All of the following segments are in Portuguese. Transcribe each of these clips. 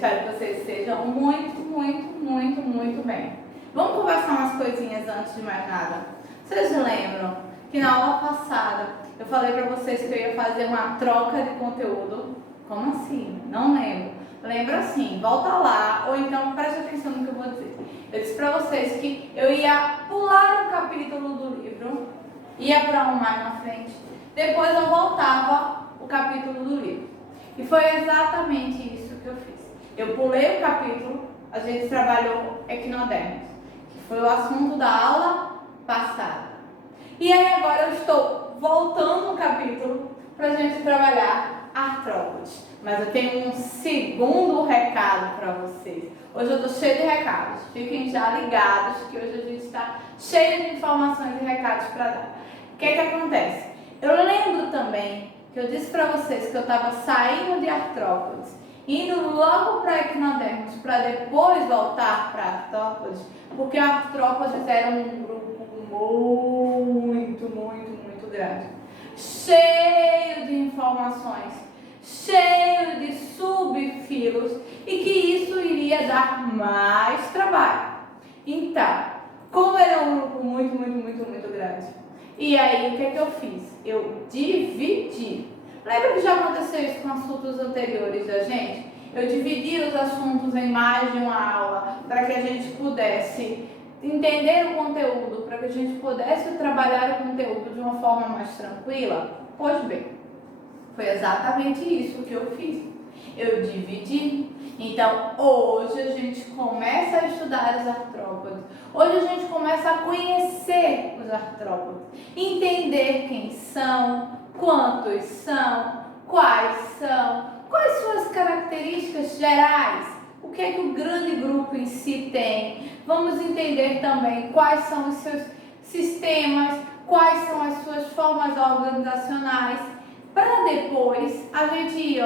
espero que vocês estejam muito bem. Vamos conversar umas coisinhas antes de mais nada. Vocês lembram que na aula passada eu falei para vocês que eu ia fazer uma troca de conteúdo? Como assim? Não lembro. Lembra sim, volta lá, ou então preste atenção no que eu vou dizer. Eu disse para vocês que eu ia pular um capítulo do livro, ia para um mais na frente, depois eu voltava o capítulo do livro. E foi exatamente isso que eu fiz. Eu pulei o capítulo, a gente trabalhou equinodermos, que foi o assunto da aula passada. E aí agora eu estou voltando um capítulo para a gente trabalhar artrópodes. Mas eu tenho um segundo recado para vocês. Hoje eu estou cheia de recados. Fiquem já ligados que hoje a gente está cheio de informações e recados para dar. O que acontece? Eu lembro também que eu disse para vocês que eu estava saindo de artrópodes, indo logo para equinodermos, para depois voltar para artrópodes, porque artrópodes era um grupo muito grande, cheio de informações, cheio de subfilos, e que isso iria dar mais trabalho. Então, como era um grupo muito grande, e aí o que eu fiz? Eu dividi. Lembra que já aconteceu isso com assuntos anteriores da gente? Eu dividi os assuntos em mais de uma aula para que a gente pudesse entender o conteúdo, para que a gente pudesse trabalhar o conteúdo de uma forma mais tranquila. Pois bem, foi exatamente isso que eu fiz. Eu dividi. Então, hoje a gente começa a estudar os artrópodes. Hoje a gente começa a conhecer os artrópodes. Entender quem são, quantos são, quais suas características gerais, o que é que o grande grupo em si tem. Vamos entender também quais são os seus sistemas, quais são as suas formas organizacionais, para depois a gente ir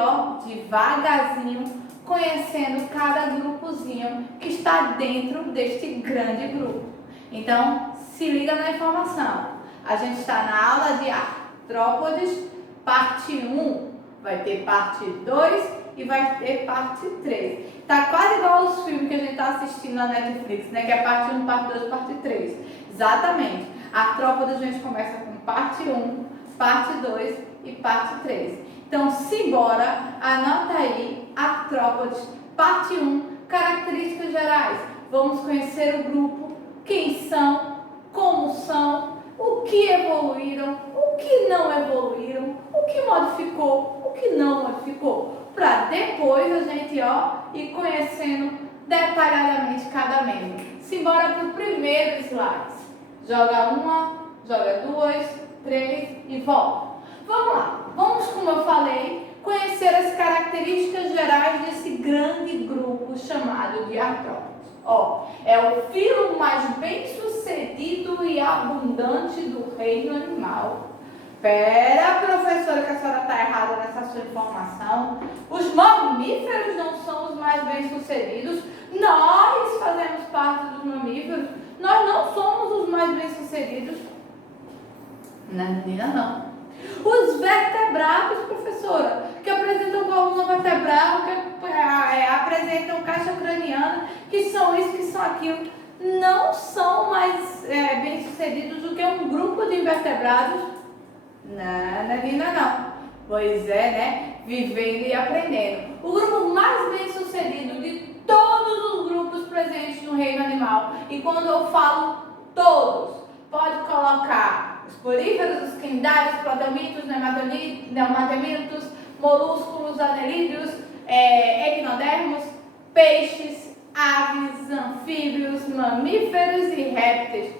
devagarzinho conhecendo cada grupozinho que está dentro deste grande grupo. Então, se liga na informação. A gente está na aula de artrópodes, parte 1, vai ter parte 2 e vai ter parte 3. Tá quase igual aos filmes que a gente está assistindo na Netflix, né? Que é parte 1, parte 2, parte 3. Exatamente. Artrópodes a gente começa com parte 1, parte 2 e parte 3. Então, simbora, anota aí, artrópodes, parte 1, características gerais. Vamos conhecer o grupo, quem são, como são, o que evoluíram, o que não evoluíram, o que modificou, o que não modificou, para depois a gente ir conhecendo detalhadamente cada membro. Simbora para o primeiro slide. Joga uma, joga duas, 3 e volta. Vamos lá, vamos, como eu falei, conhecer as características gerais desse grande grupo chamado de artrópodes. É o filo mais bem sucedido e abundante do reino animal. Pera, professora, que a senhora está errada nessa sua informação. Os mamíferos não são os mais bem sucedidos. Nós fazemos parte dos mamíferos. Nós não somos os mais bem sucedidos. Não. Os vertebrados, professora, que apresentam coluna vertebral, que apresentam caixa craniana, que são isso, que são aquilo, não são mais bem-sucedidos do que um grupo de invertebrados? Não. Pois é, né? Vivendo e aprendendo. O grupo mais bem-sucedido de todos os grupos presentes no reino animal. E quando eu falo todos, pode colocar os poríferos, os quinidários, proteomitos, neomatemitos, molúsculos, anelídeos, equinodermos, peixes, aves, anfíbios, mamíferos e répteis.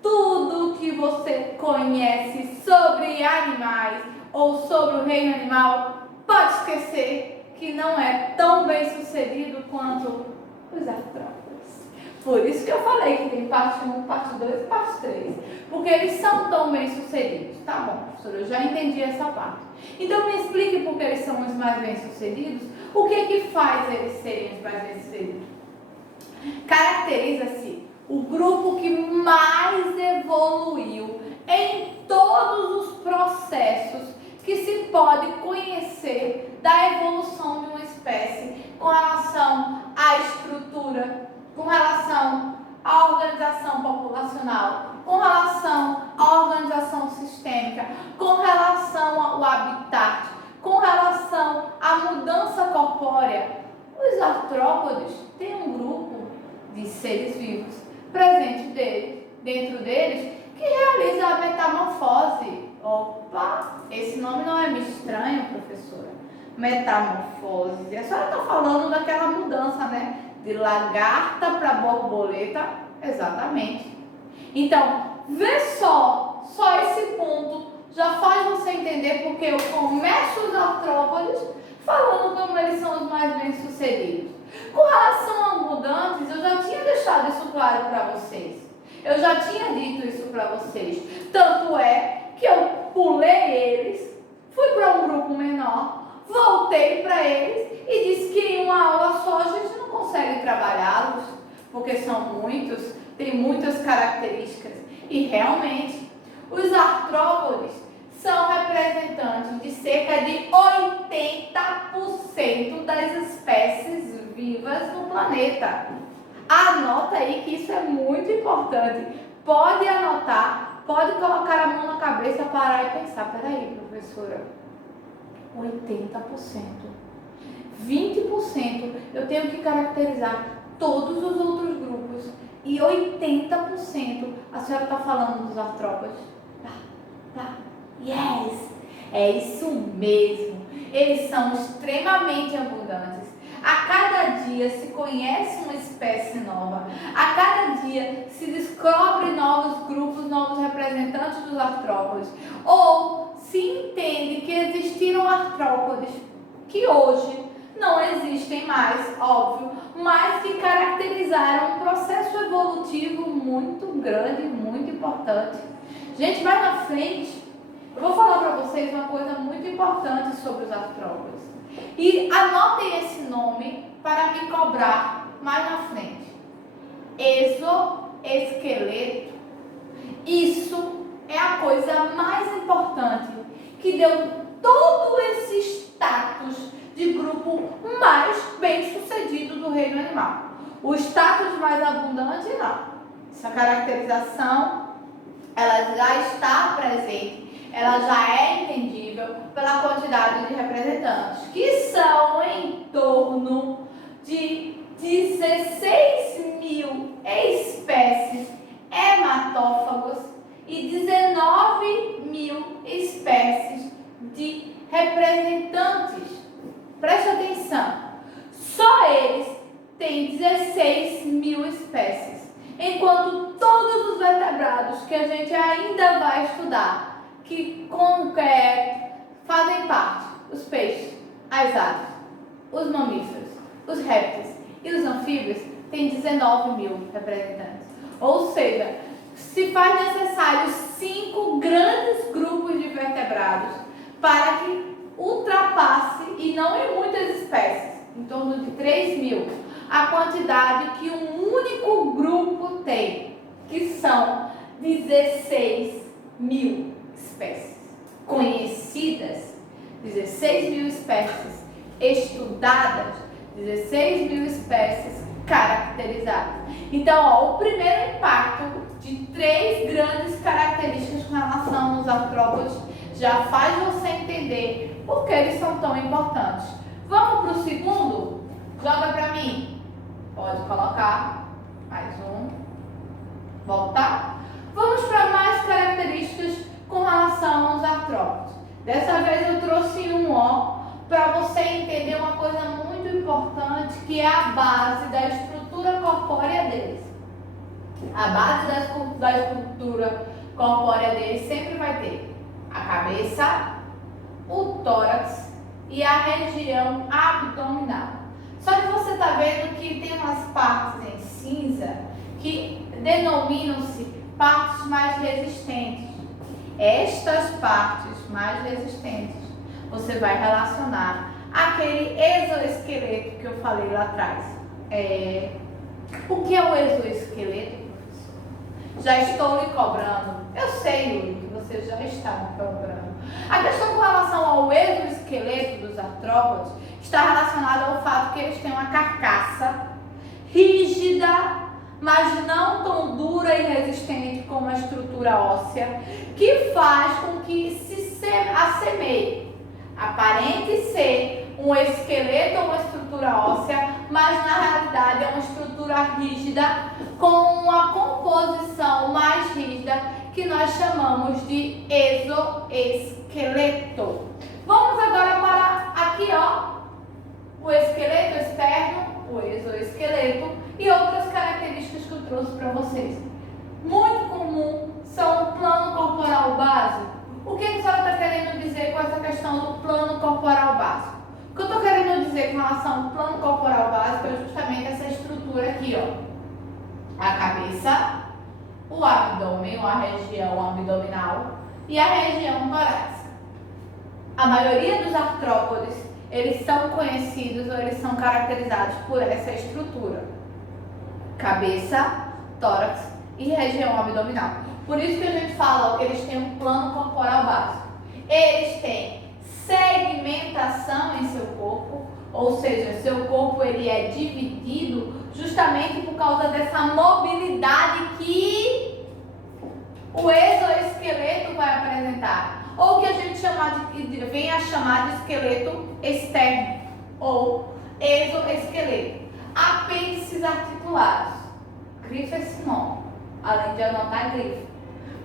Tudo que você conhece sobre animais ou sobre o reino animal, pode esquecer que não é tão bem sucedido quanto os artrópodes. Por isso que eu falei que tem parte 1, parte 2 e parte 3. Porque eles são tão bem sucedidos. Tá bom, professora, eu já entendi essa parte. Então me explique por que eles são os mais bem sucedidos. O que faz eles serem os mais bem sucedidos? Caracteriza-se o grupo que mais evoluiu em todos os processos que se pode conhecer da evolução de uma espécie com relação à estrutura, com relação à organização populacional, com relação à organização sistêmica, com relação ao habitat, com relação à mudança corpórea. Os artrópodes têm um grupo de seres vivos presente dentro deles que realiza a metamorfose. Opa, esse nome não é me estranho, professora. Metamorfose. A senhora está falando daquela mudança, né? De lagarta para borboleta. Exatamente. Então, vê só esse ponto já faz você entender porque eu começo os artrópodes falando como eles são os mais bem-sucedidos. Com relação a mudantes, eu já tinha deixado isso claro para vocês. Eu já tinha dito isso para vocês. Tanto é que eu pulei eles, fui para um grupo menor, voltei para eles e disse que em uma aula só a gente não consegue trabalhá-los, porque são muitos, tem muitas características. E realmente, os artrópodes são representantes de cerca de 80% das espécies vivas no planeta. Anota aí que isso é muito importante. Pode anotar, pode colocar a mão na cabeça, parar e pensar. Peraí, professora, 80%. 20% eu tenho que caracterizar todos os outros grupos. E 80% a senhora está falando dos artrópodes. Tá. Yes! É isso mesmo. Eles são extremamente abundantes. A cada dia se conhece uma espécie nova. A cada dia se descobre novos grupos, novos representantes dos artrópodes. Ou se entende que existiram artrópodes que hoje não existem mais, óbvio, mas que caracterizaram um processo evolutivo muito grande, muito importante. Gente, mais na frente, eu vou falar para vocês uma coisa muito importante sobre os artrópodes. E anotem esse nome para me cobrar mais na frente. Exoesqueleto. Isso é a coisa mais importante que deu todo esse status de grupo mais bem sucedido do reino animal. O status mais abundante, não. Essa caracterização, ela já está presente, ela já é entendível pela quantidade de representantes, que são em torno de 16 mil espécies hematófagos e 19 mil espécies de representantes. Preste atenção, só eles têm 16 mil espécies, enquanto todos os vertebrados que a gente ainda vai estudar, que fazem parte, os peixes, as aves, os mamíferos, os répteis e os anfíbios, têm 19 mil representantes. Ou seja, se faz necessário 5 grandes grupos de vertebrados para que ultrapasse, e não em muitas espécies, em torno de 3 mil, a quantidade que um único grupo tem, que são 16 mil espécies conhecidas, 16 mil espécies estudadas, 16 mil espécies caracterizadas. Então, ó, o primeiro impacto de 3 grandes características com relação aos artrópodes já faz você entender por que eles são tão importantes. Vamos para o segundo? Joga para mim. Pode colocar. Mais um. Voltar. Vamos para mais características com relação aos artrópodes. Dessa vez eu trouxe um ó para você entender uma coisa muito importante, que é a base da estrutura corpórea deles. A base da estrutura corpórea deles sempre vai ter a cabeça, o tórax e a região abdominal. Só que você está vendo que tem umas partes em cinza que denominam-se partes mais resistentes. Estas partes mais resistentes você vai relacionar àquele exoesqueleto que eu falei lá atrás. O que é o exoesqueleto, professor? Já estou lhe cobrando. Eu sei, Yuri, que você já está me cobrando. A questão com relação ao exoesqueleto dos artrópodes está relacionada ao fato que eles têm uma carcaça rígida, mas não tão dura e resistente como a estrutura óssea, que faz com que se assemelhe. Aparente ser um esqueleto ou uma estrutura óssea, mas na realidade é uma estrutura rígida com uma composição mais rígida que nós chamamos de exoesqueleto. Vamos agora para aqui, ó, o esqueleto externo, o exoesqueleto e outras características que eu trouxe para vocês. Muito comum são o plano corporal básico. O que a senhora está querendo dizer com essa questão do plano corporal básico? O que eu estou querendo dizer com relação ao plano corporal básico é justamente essa estrutura aqui, ó. A cabeça, o abdômen, ou a região abdominal e a região torácica. A maioria dos artrópodes, eles são conhecidos ou eles são caracterizados por essa estrutura. Cabeça, tórax e região abdominal. Por isso que a gente fala que eles têm um plano corporal básico. Eles têm segmentação em seu corpo, ou seja, seu corpo ele é dividido justamente por causa dessa mobilidade que o exoesqueleto vai apresentar, ou que a gente vem a chamar de esqueleto externo ou exoesqueleto. Apêndices articulados, grifa esse nome, além de anotar grifa,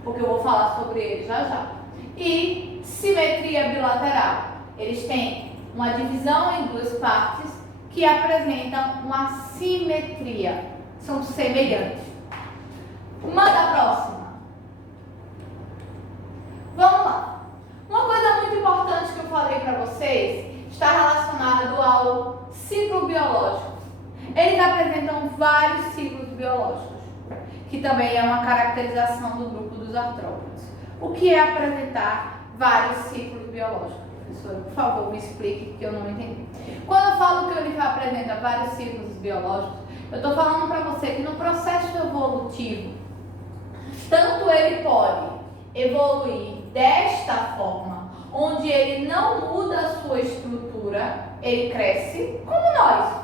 porque eu vou falar sobre ele já já. E simetria bilateral, eles têm uma divisão em duas partes que apresentam uma simetria, são semelhantes. Manda a próxima. Vamos lá. Uma coisa muito importante que eu falei para vocês está relacionado ao ciclo biológico. Eles apresentam vários ciclos biológicos, que também é uma caracterização do grupo dos artrópodes. O que é apresentar vários ciclos biológicos? Professora, por favor, me explique que eu não entendi. Quando eu falo que ele apresenta vários ciclos biológicos, eu estou falando para você que no processo evolutivo, tanto ele pode evoluir desta forma, onde ele não muda a sua estrutura, ele cresce como nós.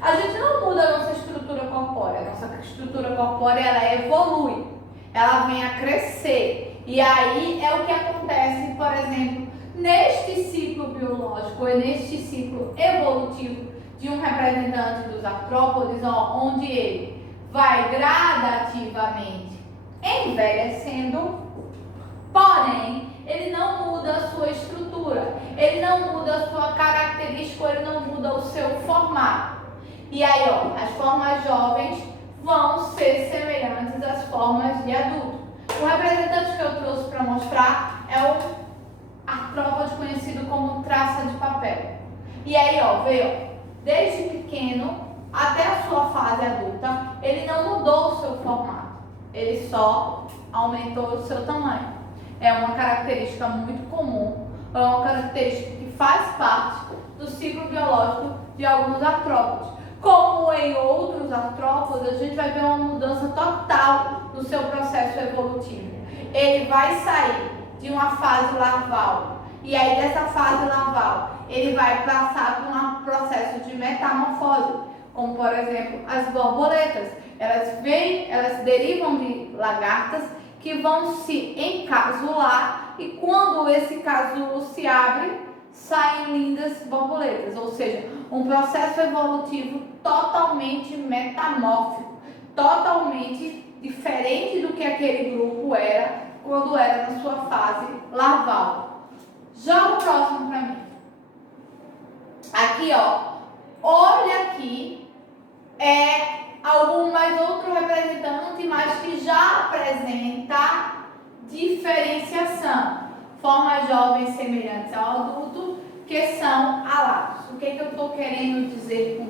A gente não muda a nossa estrutura corpórea, a nossa estrutura corpórea ela evolui, ela vem a crescer. E aí é o que acontece, por exemplo, neste ciclo biológico, neste ciclo evolutivo de um representante dos artrópodes, onde ele vai gradativamente envelhecendo, porém, ele não muda a sua estrutura, ele não muda a sua característica, ele não muda o seu formato. E aí, ó, as formas jovens vão ser semelhantes às formas de adulto. O representante que eu trouxe para mostrar é o artrópode conhecido como traça de papel. E aí, ó, veio, desde pequeno até a sua fase adulta, ele não mudou o seu formato, ele só aumentou o seu tamanho. É uma característica muito comum, é uma característica que faz parte do ciclo biológico de alguns artrópodes. Como em outros artrópodes, a gente vai ver uma mudança total no seu processo evolutivo. Ele vai sair de uma fase larval, e aí dessa fase larval, ele vai passar por um processo de metamorfose, como por exemplo as borboletas. Elas derivam de lagartas que vão se encasular, e quando esse casulo se abre, saem lindas borboletas, ou seja, um processo evolutivo totalmente metamórfico, totalmente diferente do que aquele grupo era quando era na sua fase larval. Já o próximo para mim. Aqui, ó, olha aqui, algum mais outro representante, mas que já apresenta diferenciação. Formas jovens semelhantes ao adulto, que são alados. O que eu estou querendo dizer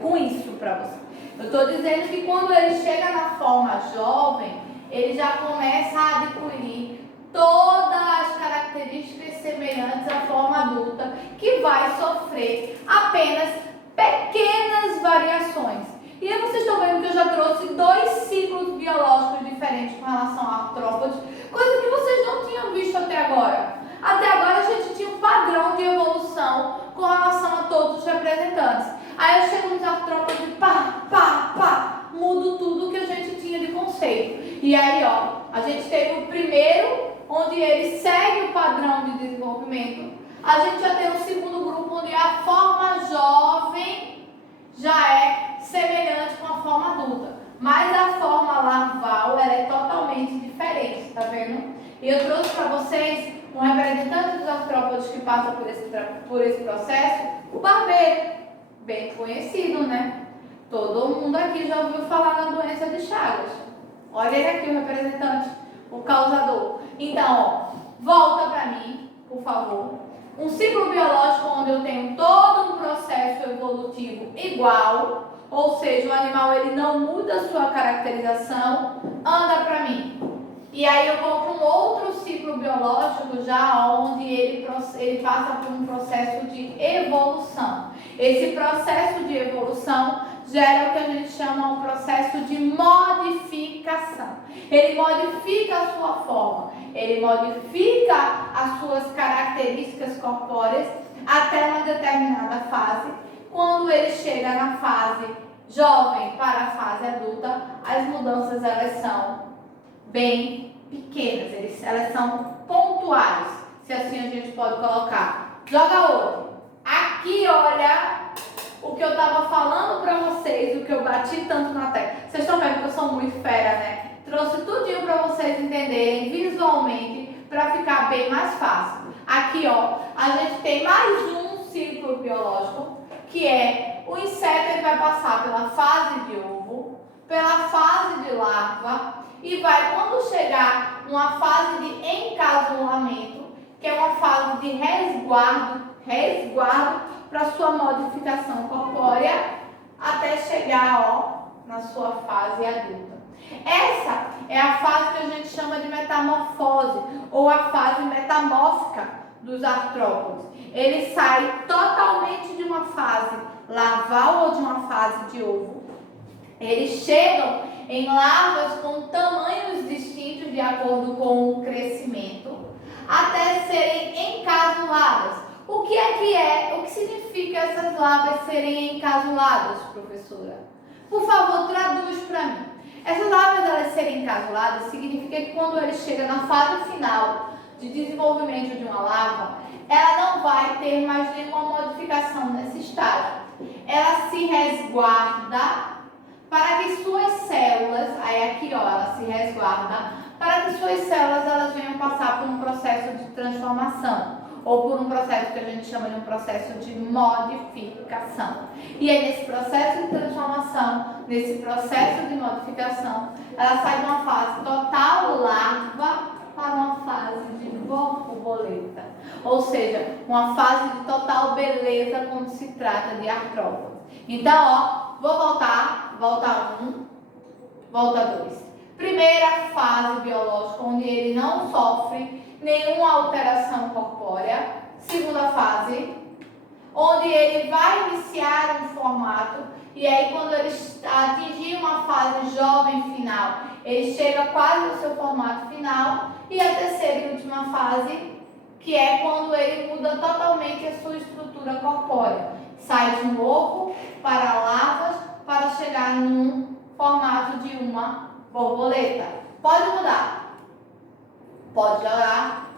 com isso para você? Eu estou dizendo que quando ele chega na forma jovem, ele já começa a adquirir todas as características semelhantes à forma adulta, que vai sofrer apenas pequenas variações. E aí vocês estão vendo que eu já trouxe 2 ciclos biológicos diferentes com relação a artrópodes, coisa que vocês não tinham visto até agora. A E aí, ó, a gente teve o primeiro, onde ele segue o padrão de desenvolvimento. A gente já tem o segundo grupo, onde a forma jovem já é semelhante com a forma adulta. Mas a forma larval, ela é totalmente diferente, tá vendo? E eu trouxe para vocês um representante dos artrópodes que passa por esse processo, o barbeiro, bem conhecido, né? Todo mundo aqui já ouviu falar na doença de Chagas. Olha ele aqui, o representante, o causador. Então, ó, volta para mim, por favor. Um ciclo biológico onde eu tenho todo um processo evolutivo igual, ou seja, o animal ele não muda a sua caracterização, anda para mim. E aí eu vou para um outro ciclo biológico já onde ele passa por um processo de evolução. Esse processo de evolução gera o que a gente chama um processo de modificação. Ele modifica a sua forma, ele modifica as suas características corpóreas até uma determinada fase. Quando ele chega na fase jovem para a fase adulta, as mudanças elas são bem pequenas, elas são pontuais, se assim a gente pode colocar. Joga outro. Aqui, olha o que eu estava falando para vocês, o que eu bati tanto na tecla. Vocês estão vendo que eu sou muito fera, né? Trouxe tudinho para vocês entenderem visualmente para ficar bem mais fácil. Aqui, ó, a gente tem mais um ciclo biológico, que é o inseto, ele vai passar pela fase de ovo, pela fase de larva, e vai, quando chegar numa fase de encasulamento, que é uma fase de resguardo para sua modificação corpórea, até chegar, ó, na sua fase adulta. Essa é a fase que a gente chama de metamorfose, ou a fase metamórfica dos artrópodes. Ele sai totalmente de uma fase larval ou de uma fase de ovo. Eles chegam em larvas com tamanhos distintos de acordo com o crescimento, até serem encasuladas. O que significa essas larvas serem encasuladas, professora? Por favor, traduz para mim. Essas larvas elas serem encasuladas significa que quando ele chega na fase final de desenvolvimento de uma larva, ela não vai ter mais nenhuma modificação nesse estágio. Ela se resguarda para que suas células, aí aqui ó, ela se resguarda, para que suas células elas venham passar por um processo de transformação, ou por um processo que a gente chama de um processo de modificação. E aí nesse processo de transformação, nesse processo de modificação, ela sai de uma fase total larva para uma fase de borboleta. Ou seja, uma fase de total beleza quando se trata de artrópodes. Então, ó, vou voltar, volta 1, volta 2. Primeira fase biológica, onde ele não sofre nenhuma alteração corpórea. Segunda fase, onde ele vai iniciar um formato, e aí quando ele atingir uma fase jovem final, ele chega quase ao seu formato final. E a terceira e última fase, que é quando ele muda totalmente a sua estrutura corpórea. Sai de um ovo para larvas, para chegar num formato de uma borboleta. Pode mudar. Pode jogar.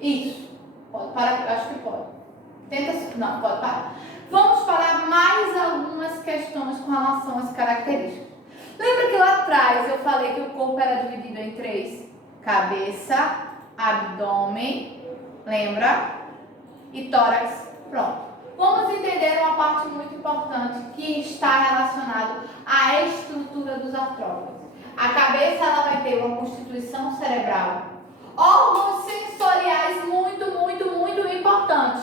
Isso. Pode parar, acho que pode. Tenta, não, pode parar. Vamos para mais algumas questões com relação às características. Lembra que lá atrás eu falei que o corpo era dividido em 3? Cabeça, abdômen, lembra? E tórax. Pronto. Vamos entender uma parte muito importante que está relacionada à estrutura dos artrópodes. A cabeça ela vai ter uma constituição cerebral. Órgãos sensoriais muito importantes.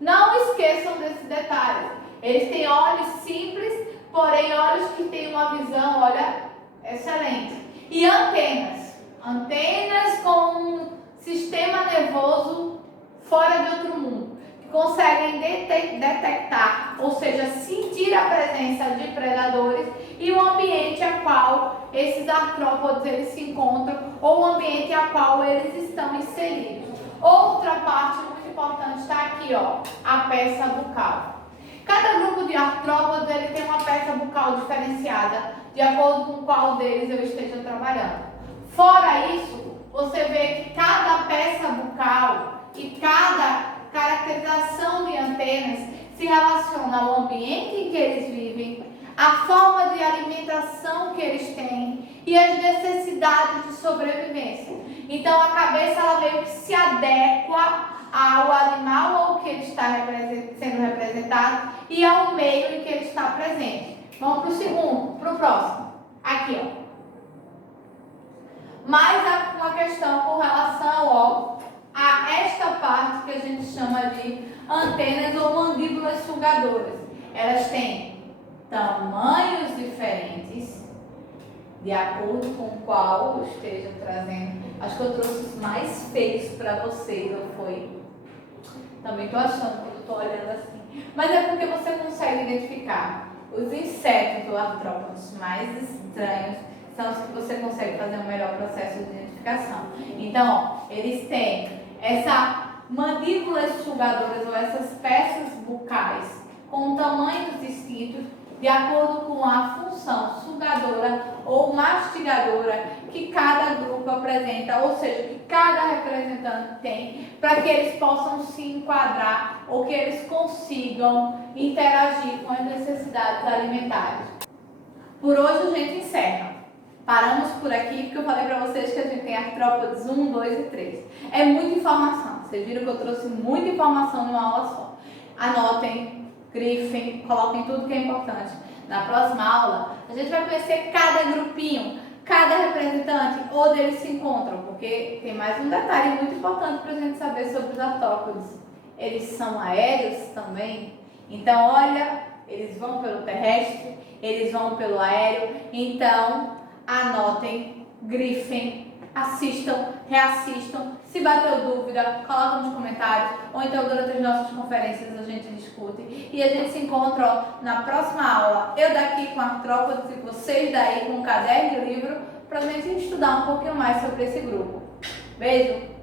Não esqueçam desse detalhe. Eles têm olhos simples, porém olhos que têm uma visão, olha, excelente. E antenas. Antenas com um sistema nervoso fora de outro mundo. Que conseguem detectar, ou seja, sentir a presença de predadores e o ambiente a qual esses artrópodes eles se encontram ou o ambiente a qual eles estão inseridos. Outra parte muito importante está aqui, ó, a peça bucal. Cada grupo de artrópodes ele tem uma peça bucal diferenciada, de acordo com qual deles eu esteja trabalhando. Fora isso, você vê que cada peça bucal e cada caracterização de antenas se relaciona ao ambiente em que eles vivem, a forma de alimentação que eles têm e as necessidades de sobrevivência. Então a cabeça ela meio que se adequa ao animal ao que ele está sendo representado e ao meio em que ele está presente. Vamos para o segundo, para o próximo. Aqui, ó. Mais uma questão com relação a esta parte que a gente chama de antenas ou mandíbulas sugadoras. Elas têm tamanhos diferentes, de acordo com qual eu esteja trazendo. Acho que eu trouxe os mais feios para vocês, não foi? Também estou achando quando estou olhando assim. Mas é porque você consegue identificar os insetos ou artrópodes mais estranhos, são os que você consegue fazer um melhor processo de identificação. Então, ó, eles têm essa mandíbulas sugadoras ou essas peças bucais com tamanhos distintos de acordo com a função sugadora ou mastigadora que cada grupo apresenta, ou seja, que cada representante tem, para que eles possam se enquadrar ou que eles consigam interagir com as necessidades alimentares. Por hoje a gente encerra. Paramos por aqui porque eu falei para vocês que a gente tem artrópodes 1, 2 e 3. É muita informação. Vocês viram que eu trouxe muita informação numa aula só. Anotem, grifem, coloquem tudo que é importante. Na próxima aula, a gente vai conhecer cada grupinho, cada representante, onde eles se encontram, porque tem mais um detalhe muito importante para a gente saber sobre os artrópodes. Eles são aéreos também. Então, olha, eles vão pelo terrestre, eles vão pelo aéreo. Então, anotem, grifem, assistam, reassistam. Se bateu dúvida, coloca nos comentários. Ou então durante as nossas conferências a gente discute. E a gente se encontra na próxima aula. Eu daqui com artrópodes e vocês daí com o caderno e o livro. Para a gente estudar um pouquinho mais sobre esse grupo. Beijo!